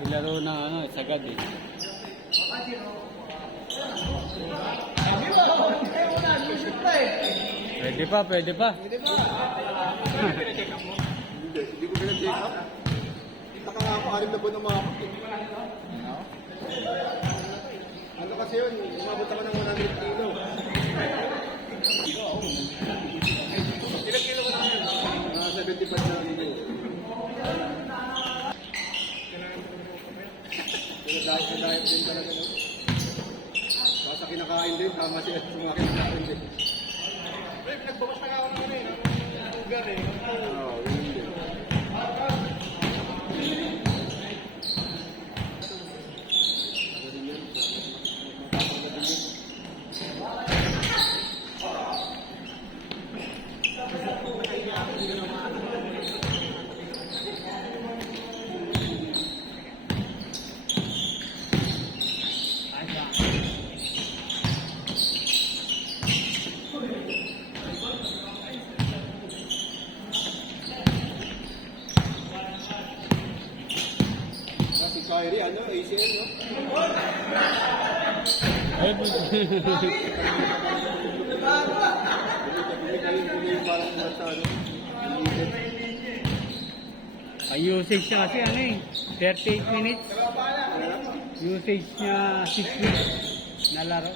Nilaro ng ano, sagad eh. Pwede pa, pwede pa. Hindi ko pinag-check up. Kita ka nga ako, 6 na buwan ng mga kapit. Ano kasi yun, umabot ako ng 100 kilo. Ilang kilo ko na yun? 75 na kilo. Diet din talaga, no? Basta kinakain din, tama siya sa mga kinakain din. Nagbawas na nga ako ng ano eh, ng lugar eh. Oo, yun din. Si Kyrie, ano, ACL, no? Ang usage niya kasi ano eh, 38 minutes. Usage niya 6 minutes na laro.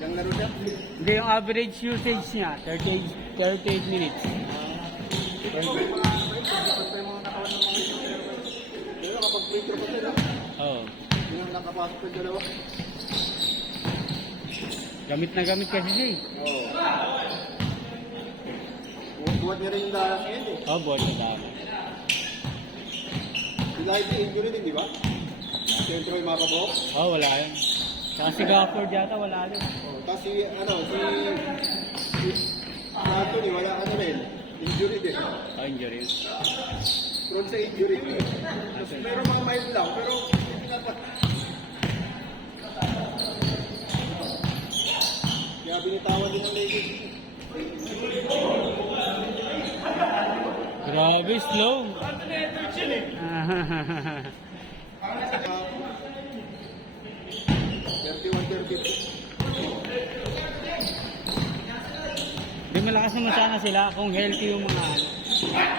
Ilang laro siya? Hindi, yung average usage niya, 38 minutes. Pero kapag free throw pa sila, Oo. yun ang nakapasok sa dalawa. Gamit na gamit kasi siya eh. Oo. Buhat niya rin yung dalas ngayon eh. Oo, buwan na dami. Sila ay injury din, di ba? Siyempre may makabuhok. Oo, wala yun. Saka si Gafford yata, wala yun. Oh, tapos si Anthony, wala ano rin. Injury din. Oh, injury yun. Prone sa injury. Tapos meron mga mild lang, pero hindi dapat. Kaya binitawan din ng Lakers. Grabe, slow. 31-32. Di malakas naman sana sila kung healthy yung mga ano.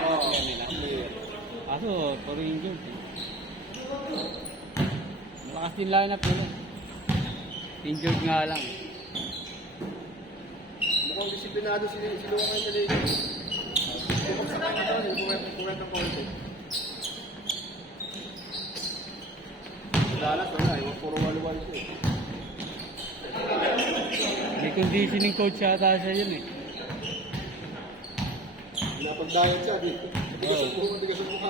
Oo. Kaso, puro injured. Malakas din lineup nila. Injured nga lang. Mukhang disiplinado sila kayo sa Lakers. Bumagsak na ito, bumayat ng konti. Dalas, wala. Puro wal-wal siya eh. May conditioning coach yata siya yun eh. Napag-diet siya, di. Oo. Tigas ang mukha.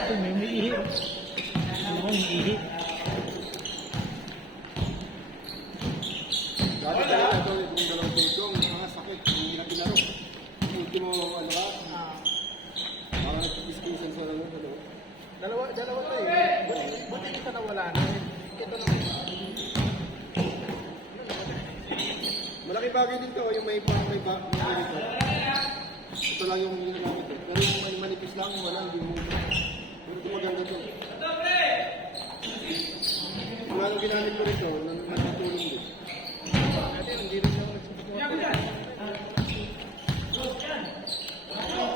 Ito, may umiihi. Ano, umiihi. Dati talaga ito, yung dalawang tultong, mga sakit, hindi na pinaro. Ultimo, ano ka? Mga nagpipispisan sa ano, dalawa tayo. Buti hindi ka nawala na. Ito naman. Malaki bagay din to, yung may ganito. Ito lang yung ginagamit eh. Pero yung may manipis lang, wala, hindi mo. Pero ito maganda to. Wala nang ginamit ko rito, natulong din. Natin, hindi rin ako nagsusupport.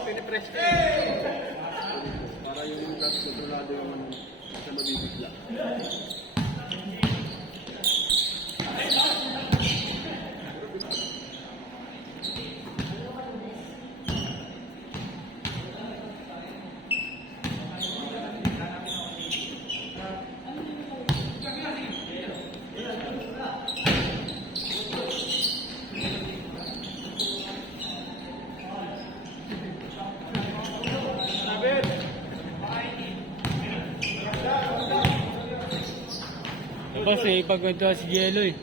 Pinipress ko. Para yung gas na tulado yung sa mabibigla. Boss, eh, ipagkwento si Jello eh.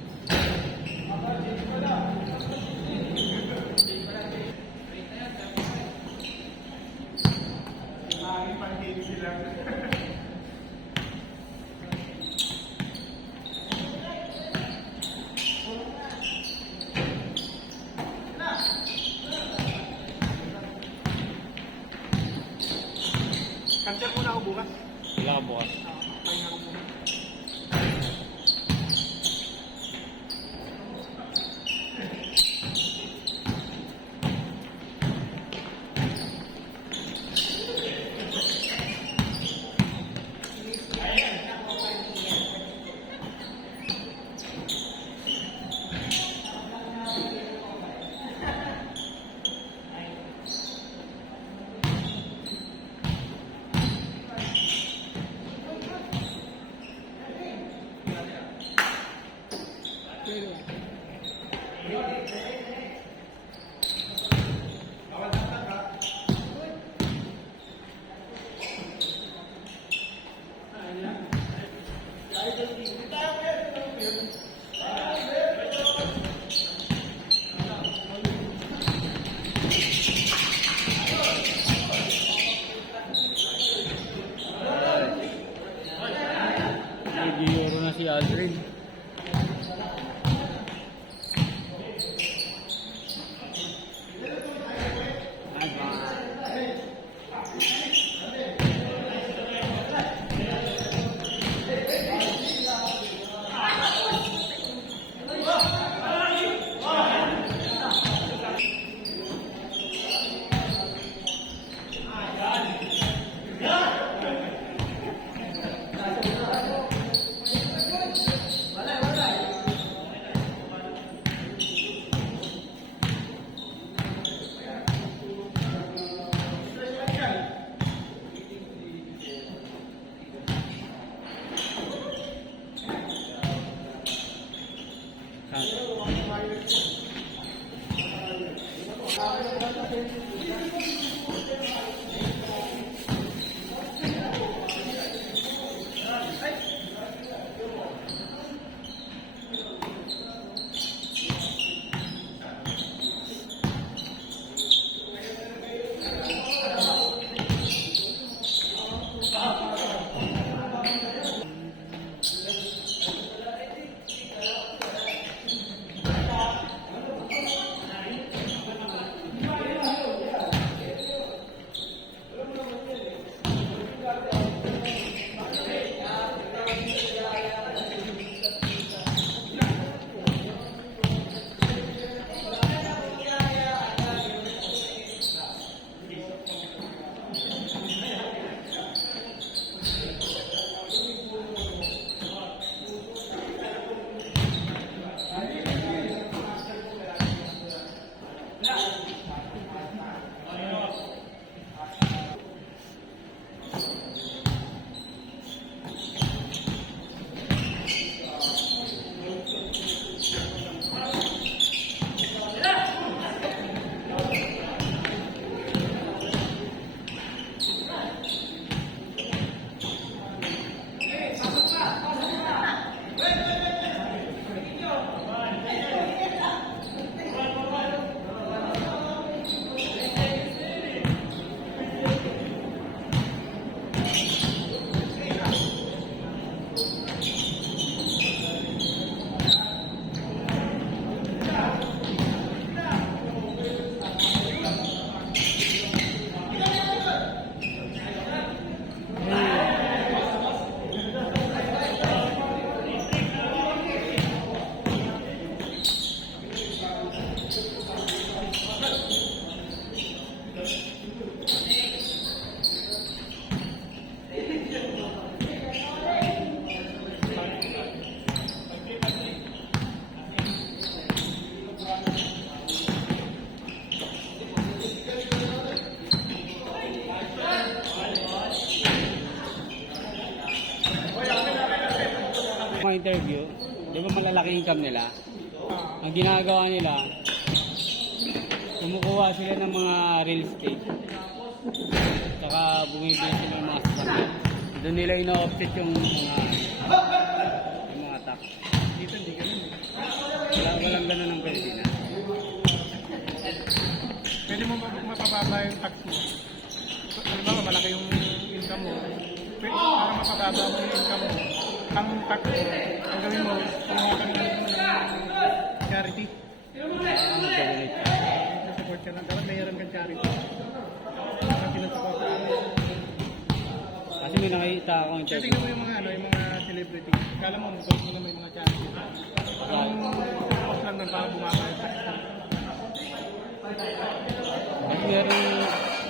Cancel muna ako bukas. Wala ka bukas. Pahinga ako muna. Nag-euro na si Aldrin. Mga interview, di ba malalaki income nila? Ang ginagawa nila, kumukuha sila ng mga real estate. Saka bumibili sila ng mga sasakyan. Doon nila ina-offset yung mga tax. Dito hindi ganun. Walang ganun ang Pilipinas. Pwede mo mapababa yung tax mo. Halimbawa, malaki yung income mo. Pwede, para mapababa mo yung income mo. Ang tax mo, ang gawin mo, kumuha ka ng charity. Mag-donate ka. Support ka lang. Dapat mayroon kang charity. Para pinasupport ka. Kasi may nakita akong Kaya interview. tingnan mo yung mga, yung mga celebrity. Kala mo, goals mo na may mga charity. Ang support lang ng para bumaba yung tax mo. Kasi meron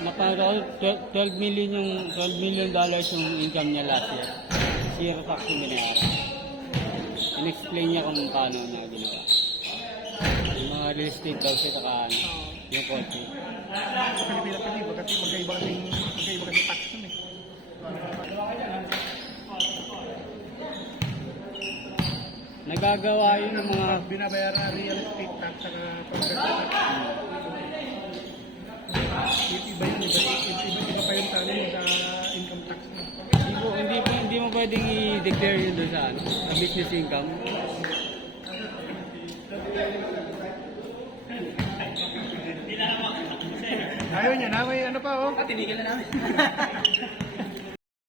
napanood ako, 12 million yung $12 million yung income niya last year. Zero tax yung binayaran. In-explain niya kung paano niya ginawa. Yung mga real estate daw siya saka ano, yung kotse. Sa Pilipinas kasi, magkaiba kasi tax nun eh. Nagagawa yun ng mga Binabayaran na real estate tax saka property tax. Iba yun, iba pa yun sa ano sa income tax mo. hindi mo pwedeng i-declare yun doon sa ano, sa business income. Ayaw niya na, may ano pa oh. Tinigil na namin.